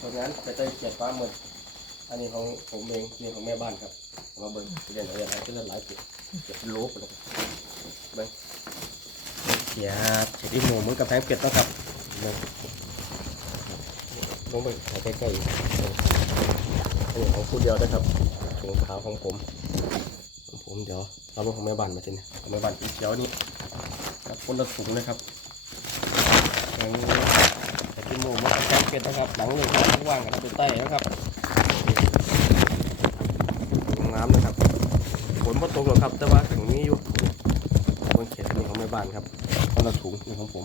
ผลงานไปเตยเกียรติฟ้าหมดอันนี้ของผมเองนี่ของแม่บ้านครับมาเบิ้งเรียนอะไรอะไรก็เล่นหลายเกียรติเกียรติโลบเลยครับเบิ้งเกียรติเกียรติหมูเหมือนกับแพงเป็ดนะครับเบิ้งลงไปถ่ใกล้ๆอันนี้ของคู่เดียวนะครับถุงขาวของผมของผมเดี๋ยวเราเป็นของแม่บ้านมาทีนี้ของแม่บ้านสีเขียวนี่คนละถุงนะครับ แต่กินหมูมันแกงเป็ดนะครับ หลังหนึ่งครับว่างกันเอาไปใต้นะครับน้ำนะครับฝนพอตกหรอกครับ แต่ว่าถึงนี้อยู่บนเขียนนี่ของแม่บ้านครับคนละถุงนี่ของผม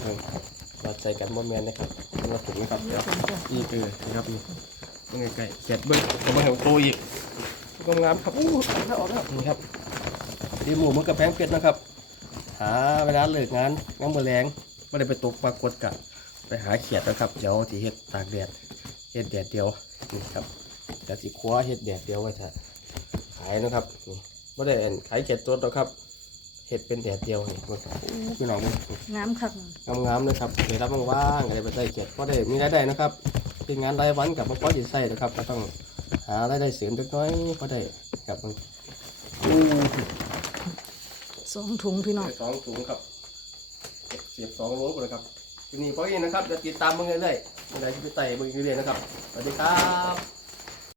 เออวัดใจกันบ่แมนนะครับคนละถุงนะครับเดี๋ยวอีกเออนะครับนี่เบิ่งใกล้ๆเขียดเบิ้งก็มาเห็นตัวอีกก็งามครับอู้ถ้าออกแล้วนี่ครับดีหมูมันกับแพงเป็ดนะครับ หาเวลาเลิกงานงานมือแรงไม่ได้ไปตกปรากฏกะ ไปหาเขียดนะครับเดี๋ยวที่เฮ็ดตากแดดเฮ็ดแดดเดียวนี่ครับเดี๋ยวสิคว้าเฮ็ดแดดเดียวไว้ถ้าขายนะครับนี่ไม่ได้เอ็นขายเขียดตัวหรอกครับเฮ็ดเป็นแดดเดียวนี่มันอู้พี่น้องนี่งามคักงามๆเลยครับเดี๋ยวรับว่างๆอะไรไปได้เขียดก็ได้มีรายได้นะครับเป็นงานรายวันกับมันก็ดีใส่นะครับก็ต้องหารายได้เสริมเล็กน้อยก็ได้ครับมันอู้สองถุงพี่น้องสองถุงครับเสียบสองโลเลยครับ ทีนี้พออีกนะครับจะติดตามมึงเรื่อยๆเมื่อไหร่จะไปไต่มึงเรื่อยๆนะครับสวัสดีครับ